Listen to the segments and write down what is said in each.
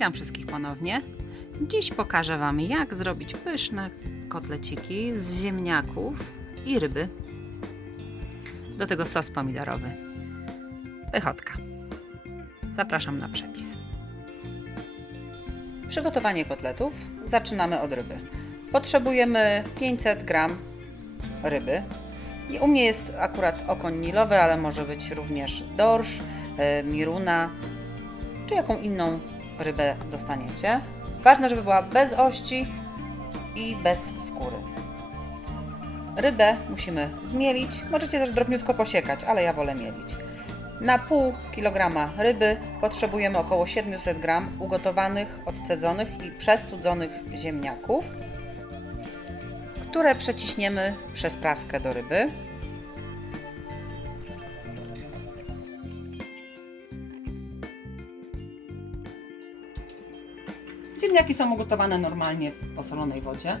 Witam wszystkich ponownie. Dziś pokażę Wam, jak zrobić pyszne kotleciki z ziemniaków i ryby. Do tego sos pomidorowy. Pychotka. Zapraszam na przepis. Przygotowanie kotletów zaczynamy od ryby. Potrzebujemy 500 gram ryby. U mnie jest akurat okoń nilowy, ale może być również dorsz, e, miruna, czy jaką inną rybę dostaniecie. Ważne, żeby była bez ości i bez skóry. Rybę musimy zmielić, możecie też drobniutko posiekać, ale ja wolę mielić. Na pół kilograma ryby potrzebujemy około 700 gram ugotowanych, odcedzonych i przestudzonych ziemniaków, które przeciśniemy przez praskę do ryby. Ziemniaki są ugotowane normalnie w posolonej wodzie.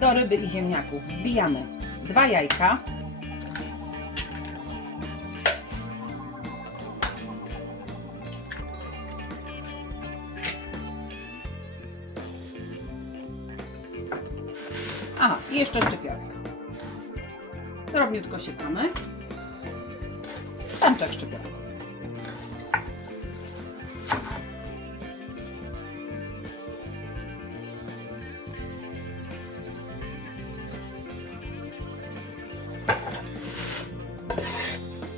Do ryby i ziemniaków wbijamy dwa jajka. Aha, i jeszcze szczypiorek. Drobniutko siekamy. Pęczek szczypiorek.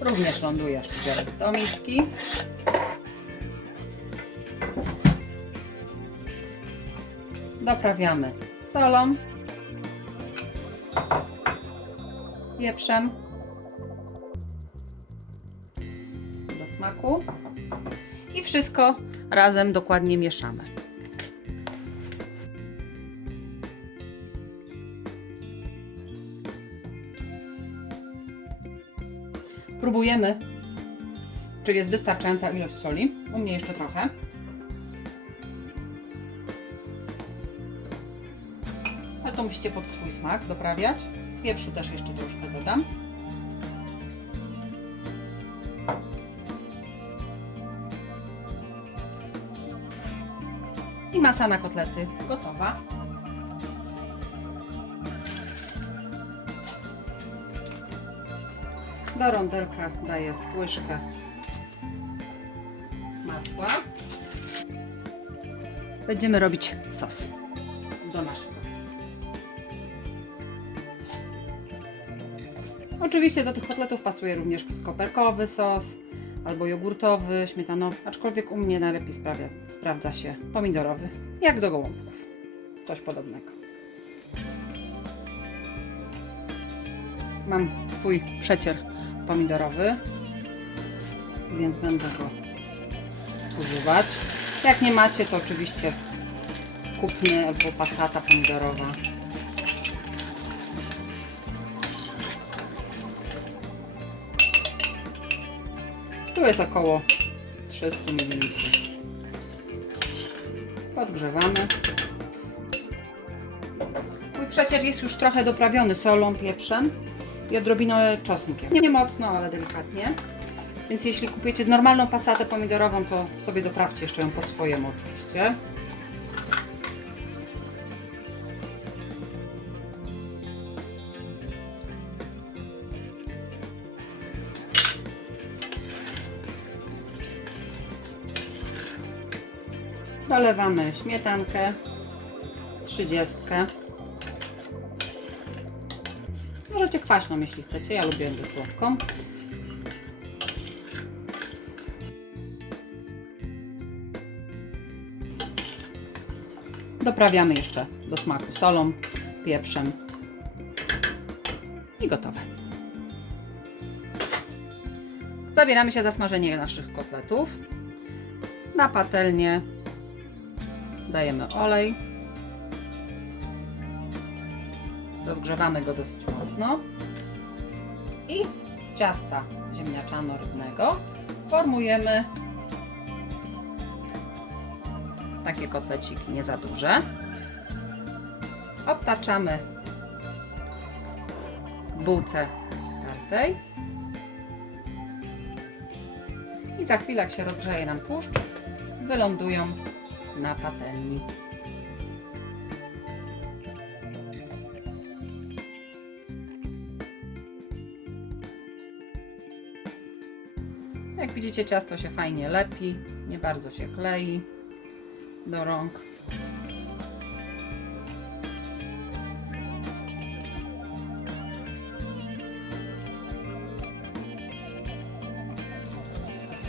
Również ląduje szczypiorek do miski. Doprawiamy solą, pieprzem do smaku i wszystko razem dokładnie mieszamy. Próbujemy, czy jest wystarczająca ilość soli. U mnie jeszcze trochę. Musicie pod swój smak doprawiać. Pieprzu też jeszcze troszkę dodam. I masa na kotlety gotowa. Do rondelka daję łyżkę masła. Będziemy robić sos do naszego. Oczywiście do tych kotletów pasuje również koperkowy sos albo jogurtowy, śmietanowy, aczkolwiek u mnie najlepiej sprawia, sprawdza się pomidorowy, jak do gołąbków. Coś podobnego. Mam swój przecier pomidorowy, więc będę go używać. Jak nie macie, to oczywiście kupny albo pasata pomidorowa. Tu jest około 300 ml. Podgrzewamy. Mój przecier jest już trochę doprawiony solą, pieprzem i odrobinę czosnkiem. Nie mocno, ale delikatnie. Więc jeśli kupujecie normalną pasatę pomidorową, to sobie doprawcie jeszcze ją po swojemu oczywiście. Dolewamy śmietankę, trzydziestkę. Możecie kwaśną, jeśli chcecie. Ja lubię ze słodką. Doprawiamy jeszcze do smaku solą, pieprzem i gotowe. Zabieramy się za smażenie naszych kotletów. Na patelnię dajemy olej. Rozgrzewamy go dosyć mocno. I z ciasta ziemniaczano-rybnego formujemy takie kotleciki nie za duże. Obtaczamy bułce tartej. I za chwilę, jak się rozgrzeje nam tłuszcz, wylądują na patelni. Jak widzicie, ciasto się fajnie lepi, nie bardzo się klei do rąk.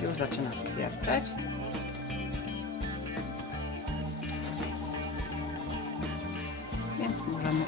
Już zaczyna skwierczeć. Więc możemy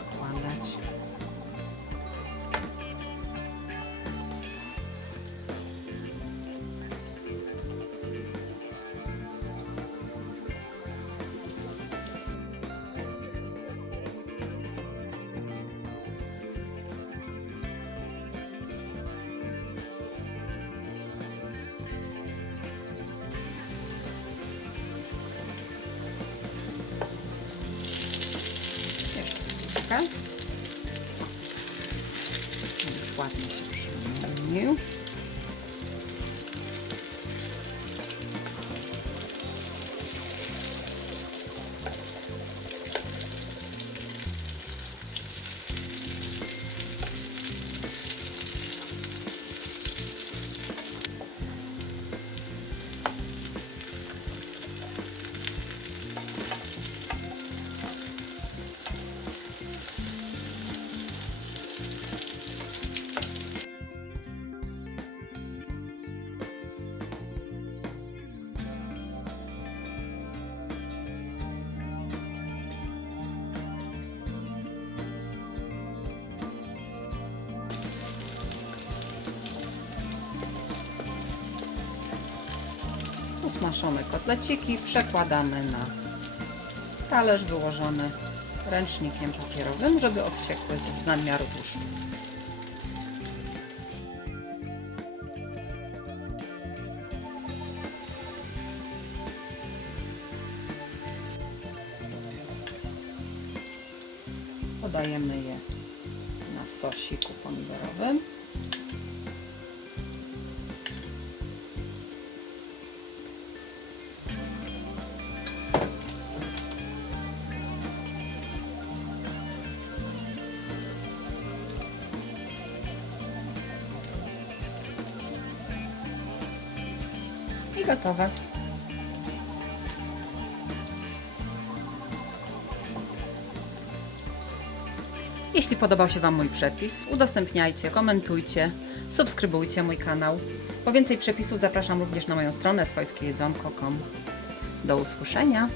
ładnie się przymienił. Usmażone kotleciki przekładamy na talerz wyłożony ręcznikiem papierowym, żeby odciekły z nadmiaru tłuszczu. Podajemy je na sosiku pomidorowym. Gotowe. Jeśli podobał się Wam mój przepis, udostępniajcie, komentujcie, subskrybujcie mój kanał. Po więcej przepisów zapraszam również na moją stronę swojskiejedzonko.com. Do usłyszenia!